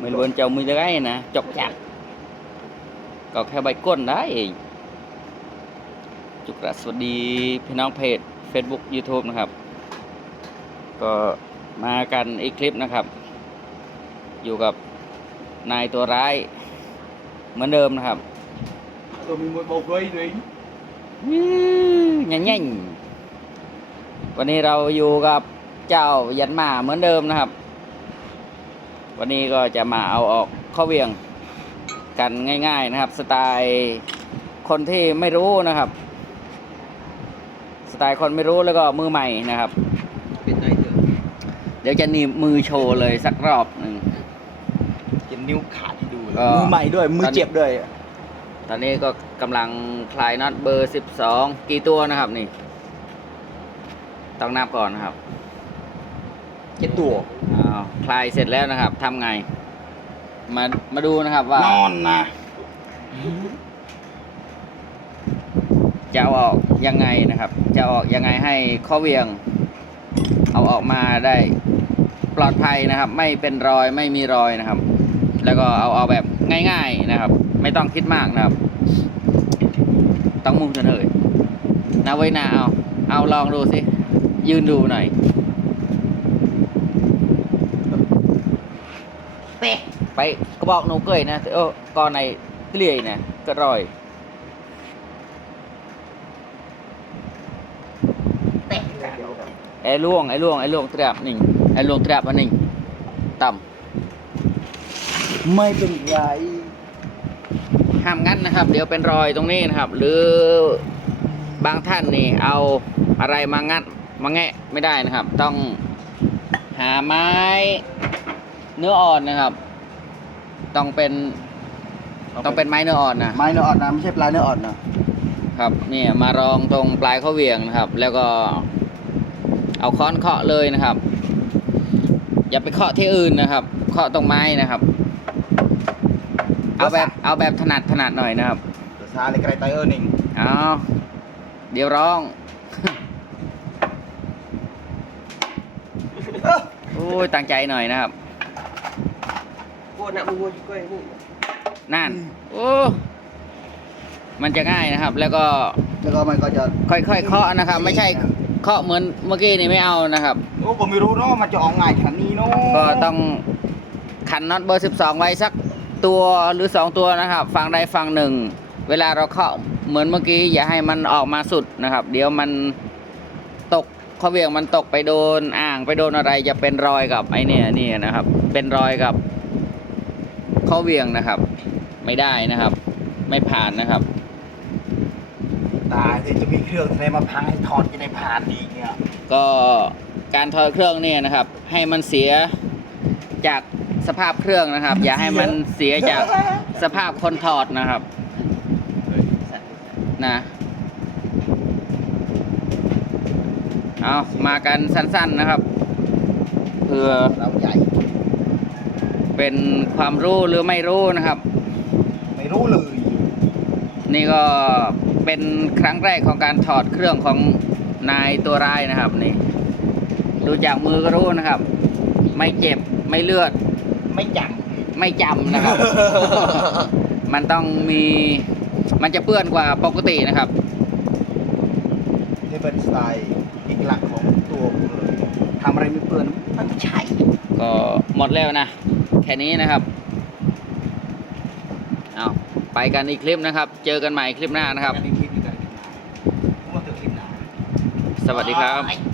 mình bên chồng mình cái nè chọc chặt còn theo bài quân đấy จุกระสวัสดีพี่น้องเพจ Facebook YouTube นะครับ ก็มากันอีกคลิปนะครับ อยู่กับนายตัวร้าย เหมือนเดิมนะครับ Tôi mình một bầu cây đấy nhanh nhanh วันนี้เราอยู่กับเจ้ายันมาเหมือนเดิมนะครับ วันนี้ก็จะมาเอาออกข้อเหวียงกันง่าย ๆนะครับ สไตล์คนที่ไม่รู้นะครับ สไตล์คนไม่รู้แล้วก็มือใหม่นะครับ Bên đây thử เดี๋ยวจะหนีบมือโชว์เลยสักรอบหนึ่ง Cái níu khả thì đủ Ờ. Mưa mày đuổi, mưa Tao- chẹp đuổi ตอนนี้ก็กำลังคลายน็อตเบอร์12กี่ตัวนะครับนี่ ต้องนับก่อนนะครับ Chết tủa อ้าวคลายเสร็จแล้วนะครับทำไง มามาดูนะครับว่า Non nè จะเอาออกยังไงนะครับ จะเอาออกยังไงให้ข้อเหวียง เอาออกมาได้ปลอดภัยนะครับ ไม่เป็นรอยไม่มีรอยนะครับ แล้วก็เอาเอาแบบง่าย ๆนะครับ ไม่ต้องคิดมากนะครับ ต้องมุ่งเฉยๆนะไว้นาเอาเอาลองดูสิยืนดูหน่อย เป๊ะไปกระบอกหนูเกยนะเออก่อนในเกลี่ยนะก็รอยไอ้ล่วงไอ้ล่วงไอ้ล่วงเตรียบนิ่งไอ้ล่วงเตรียบอันนิ่งต่ Mày bên gái ำห้ามงั้นนะครับ เดี๋ยวเป็นรอยตรงนี้นะครับ หรือบางท่านนี่เอาอะไรมางัดมาแงะไม่ได้นะครับ ต้องหาไม้ เนื้ออ่อนนะครับ ต้องเป็นต้องเป็นไม้เนื้ออ่อนนะ Mày nó ọt nè, xếp lại nó ọt nè ครับเนี่ยมารองตรงปลายข้อเหวียงนะครับ แล้วก็ เอาค้อนเคาะเลยนะครับ อย่าไปเคาะที่อื่นนะครับ เคาะตรงไม้นะครับ เอาแบบเอาแบบถนัดถนัดหน่อยนะครับ Rồi xa lấy cái tay ơn mình เอาเดี๋ยวร้องโอ้ยตั้งใจหน่อยนะครับ Cô nặng mua chú cây นั่น โอ้ มันจะง่ายนะครับ แล้วก็แล้วก็มันก็จะค่อยๆเคาะนะครับ ไม่ใช่เคาะเหมือนเมื่อกี้นี่ไม่เอานะครับ โอ้ผมไม่รู้เนาะมันจะออกง่ายขนาดนี้เนาะก็ต้องขันน็อตเบอร์ 12 ไว้สักตัวหรือ 2 ตัวนะครับฝั่งใดฝั่งหนึ่ง เวลาเราเคาะเหมือนเมื่อกี้ อย่าให้มันออกมาสุดนะครับ เดี๋ยวมันตกข้อเหวียงมันตกไปโดนอ่างไปโดนอะไรจะเป็นรอยกับไอเนี่ยนี่นะครับ เป็นรอยกับ ข้อเหวียงนะครับ ไม่ได้นะครับ ไม่ผ่านนะครับ ตายสิจะมีเครื่องอะไรมาพังให้ถอดจะได้ผ่านดีเนี่ยก็การถอดเครื่องเนี่ยนะครับ ให้มันเสียจากสภาพเครื่องนะครับ อย่าให้มันเสียจากสภาพคนถอดนะครับนะเอามากันสั้นๆนะครับเพื่อเราใหญ่ เป็นความรู้หรือไม่รู้นะครับ ไม่รู้เลย นี่ก็เป็นครั้งแรกของการถอดเครื่องของนายตัวร้ายนะครับนี่ ดูจากมือก็รู้นะครับ ไม่เจ็บไม่เลือด ไม่จังไม่จำนะครับ มันต้องมีมันจะเปื้อนกว่าปกตินะครับนี่เป็นสไตล์เอกลักษณ์ของตัวผมเลยทำอะไรไม่เปื้อนมันไม่ใช่ ก็หมดแล้วนะ แค่นี้นะครับเอาไปกันอีกคลิปนะครับ เจอกันใหม่คลิปหน้านะครับอันนี้คลิปนี้กันคลิปหน้าผมว่าเจอคลิปหน้าสวัสดีครับ Bye.